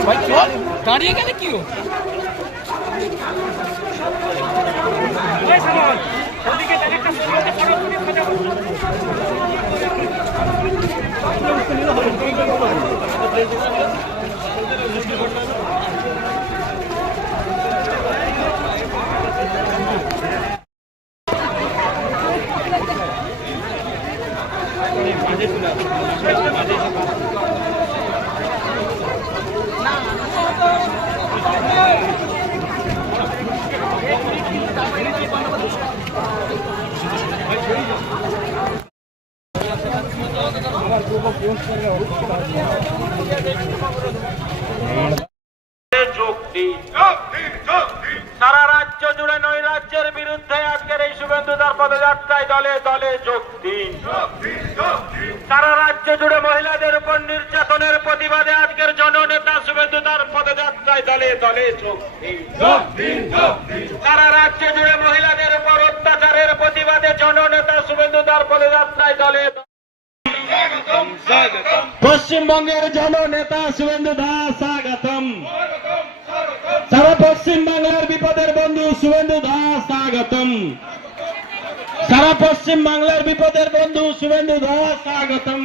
ভাই চল দাঁড়িয়ে গেলে কি ও সারা রাজ্য জুড়ে নৈরাজ্যের বিরুদ্ধে আজকের এই শুভেন্দুদার পদযাত্রায় দলে দলে যোগ দিন সারা রাজ্য জুড়ে মহিলাদের উপর নির্যাতনের প্রতিবাদে আজকের জননেতা শুভেন্দুদার পদযাত্রায় দলে দলে যোগ দিন সারা রাজ্য জুড়ে মহিলাদের উপর অত্যাচারের প্রতিবাদে জননেতা শুভেন্দুদার পদযাত্রায় দলে পশ্চিমবঙ্গের জননেতা শুভেন্দু দাস, স্বাগতম। সারা পশ্চিম বিপদের বন্ধু শুভেন্দু দাস, স্বাগতম। সারা পশ্চিম বাংলার বিপদের বন্ধু শুভেন্দু দাস, স্বাগতম।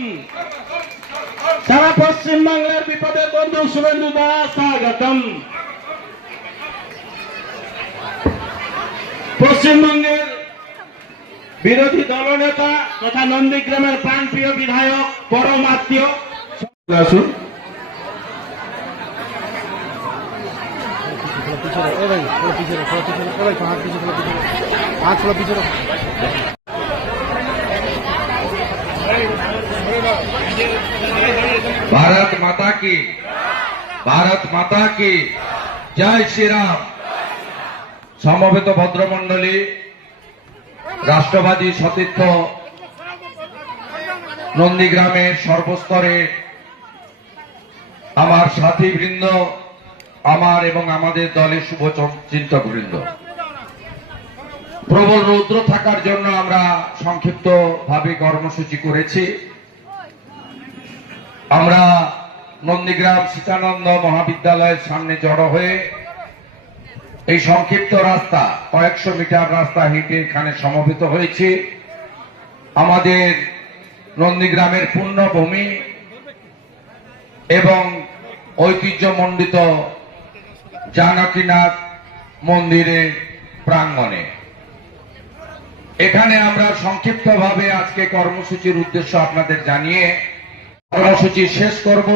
সারা পশ্চিম বিপদের বন্ধু শুভেন্দু দাস, স্বাগতম। পশ্চিমবঙ্গের বিরোধী দলনেতা তথা নন্দীগ্রামের প্রাণপ্রিয় বিধায়ক পরম আত্মীয় আসুন थोड़ा पीछे रहो ए भाई थोड़ा पीछे रहो थोड़ा पीछे रहो ए भाई हाथ पीछे थोड़ा पीछे रहो हाथ थोड़ा पीछे रहो भारत माता की भारत माता की জয় শ্রীরাম সমবেত ভদ্রমণ্ডলী রাষ্ট্রবাদী সতীর্থ নন্দীগ্রামের সর্বস্তরে আমার সাথীবৃন্দ, আমার এবং আমাদের দলের শুভ চিন্তক বৃন্দ প্রবল রৌদ্র থাকার জন্য আমরা সংক্ষিপ্ত ভাবে কর্মসূচি করেছি। আমরা নন্দীগ্রাম সীতানন্দ মহাবিদ্যালয়ের সামনে জড়ো হয়ে এই সংক্ষিপ্ত রাস্তা, কয়েকশো মিটার রাস্তা হেঁটে এখানে সমবেত হয়েছে। আমাদের নন্দীগ্রামের পূর্ণভূমি এবং ঐতিহ্যমণ্ডিত জানকীনাথ মন্দিরের প্রাঙ্গণে। এখানে আমরা সংক্ষিপ্তভাবে আজকে কর্মসূচির উদ্দেশ্য আপনাদের জানিয়ে কর্মসূচি শেষ করব।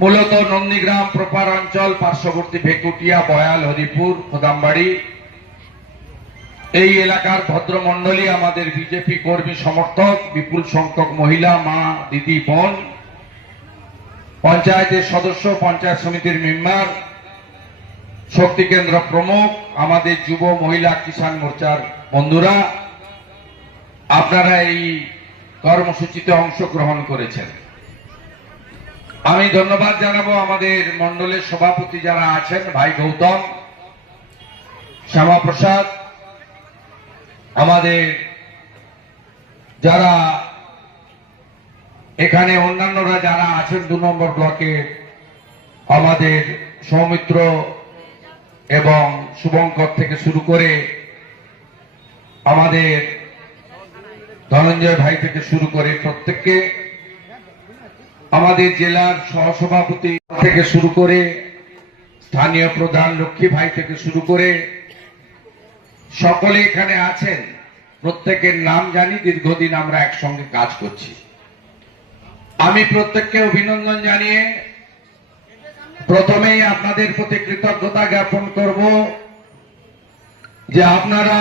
মূলত নন্দীগ্রাম প্রপার অঞ্চল পার্শ্ববর্তী ভেকুটিয়া, বয়াল, হরিপুর, খোদামবাড়ি। এই এলাকার ভদ্রমণ্ডলী আমাদের বিজেপি কর্মী সমর্থক, বিপুল সংখ্যক মহিলা, মা, দিদি, বোন, পঞ্চায়েতের সদস্য, পঞ্চায়েত সমিতির মেম্বার, শক্তি কেন্দ্র প্রমুখ, আমাদের যুব মহিলা কিষাণ মোর্চার বন্ধুরা, আপনারা এই কর্মসূচিতে অংশগ্রহণ করেছেন। আমি ধন্যবাদ জানাব আমাদের মন্ডলের সভাপতি যারা আছেন, ভাই গৌতম, শ্যামাপ্রসাদ, আমাদের যারা এখানে অন্যান্যরা যারা আছেন দু নম্বর ব্লকে, আমাদের সৌমিত্র এবং শুভঙ্কর থেকে শুরু করে আমাদের ধনঞ্জয় ভাই থেকে শুরু করে প্রত্যেককে আমাদের জেলার সহসভাপতি থেকে শুরু করে স্থানীয় প্রধান লক্ষ্মী ভাই থেকে শুরু করে সকলে এখানে আছেন। প্রত্যেকের নাম জানি, দীর্ঘদিন আমরা একসঙ্গে কাজ করছি। আমি প্রত্যেককে অভিনন্দন জানিয়ে প্রথমেই আপনাদের প্রতি কৃতজ্ঞতা জ্ঞাপন করব যে আপনারা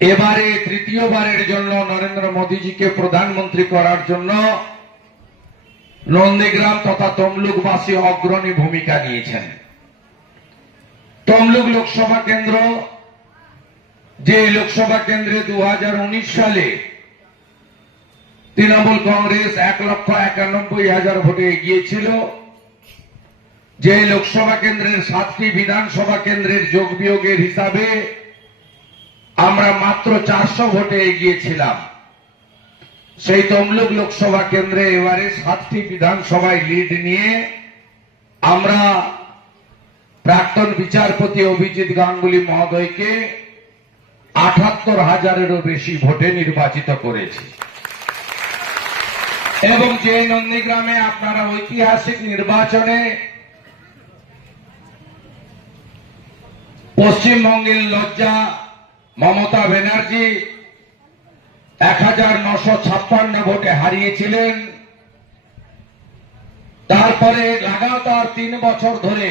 এবারে তৃতীয়বারের জন্য নরেন্দ্র মোদীজিকে প্রধানমন্ত্রী করার জন্য নন্দীগ্রাম তথা তমলুকবাসী অগ্রণী ভূমিকা নিয়েছেন। তমলুক লোকসভা কেন্দ্র, যে লোকসভা কেন্দ্রে দু সালে তৃণমূল কংগ্রেস এক লক্ষ একানব্বই হাজার ভোটে এগিয়েছিল যে লোকসভা কেন্দ্রের সাতটি বিধানসভা কেন্দ্রের যোগ বিয়োগের হিসাবে আমরা মাত্র চারশো ভোটে এগিয়েছিলাম। সেই তমলুক লোকসভা কেন্দ্রে এবারে সাতটি বিধানসভায় লিড নিয়ে আমরা প্রাক্তন বিচারপতি অভিজিৎ গাঙ্গুলি মহোদয়কে আঠাত্তর হাজারেরও বেশি ভোটে নির্বাচিত করেছি। এবং যে নন্দীগ্রামে আপনারা ঐতিহাসিক নির্বাচনে পশ্চিমবঙ্গের লজ্জা মমতা ব্যানার্জি এক হাজার নশো ছাপ্পান্ন ভোটে হারিয়েছিলেন। তারপরে লাগাতার তিন বছর ধরে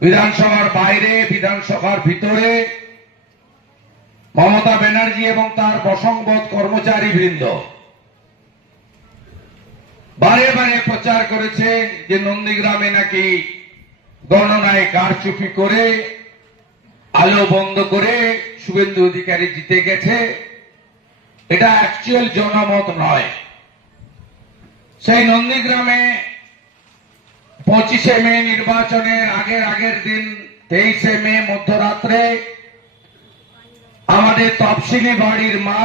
বিধানসভার বাইরে, বিধানসভার ভিতরে মমতা ব্যানার্জি এবং তার বসংবদ কর্মচারী বৃন্দ বারে বারে প্রচার করেছে যে নন্দীগ্রামে নাকি গণনায় কারচুপি করে, আলো বন্ধ করে শুভেন্দু অধিকারী জিতে গেছে। এটা অ্যাকচুয়াল জনমত নয়। সেই নন্দীগ্রামে পঁচিশে মে নির্বাচনের আগের আগের দিন, তেইশে মে মধ্যরাত্রে আমাদের তফসিলি বাড়ির মা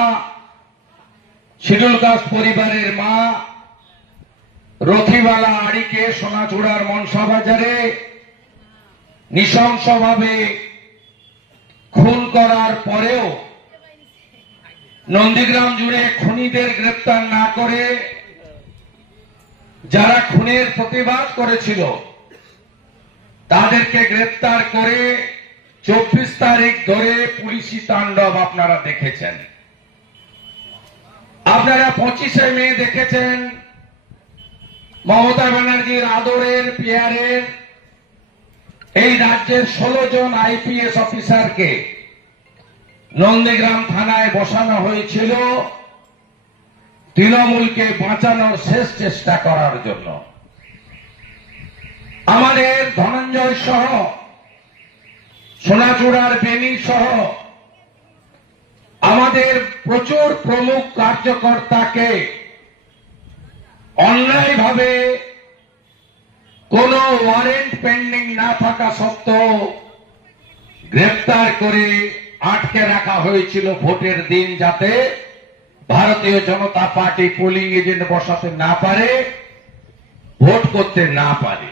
শিডুল দাস পরিবারের মা, রথিবালা আড়িকে সোনাচূড়ার মনসা বাজারে নৃশংসভাবে খুন করার পরেও নন্দীগ্রাম জুড়ে খুনিদের গ্রেপ্তার না করে যারা খুনের প্রতিবাদ করেছিল, তাদেরকে গ্রেপ্তার করে চব্বিশ তারিখ ধরে পুলিশি তাণ্ডব আপনারা দেখেছেন। আপনারা পঁচিশে মে দেখেছেন মমতা ব্যানার্জির আদরের, পিয়ারের, এই রাজ্যের ষোলো জন আইপিএস অফিসারকে নন্দীগ্রাম থানায় বসানো হয়েছিল তৃণমূলকে বাঁচানোর শেষ চেষ্টা করার জন্য। আমাদের ধনঞ্জয় সহ, সোনাচূড়ার বেনি সহ, আমাদের প্রচুর প্রমুখ কার্যকর্তাকে অন্যায়ভাবে কোন ওয়ারেন্ট পেন্ডিং না থাকা সত্ত্বেও গ্রেপ্তার করে আটকে রাখা হয়েছিল ভোটের দিন যাতে ভারতীয় জনতা পার্টি পোলিং এজেন্ট বসাতে না পারে, ভোট করতে না পারে।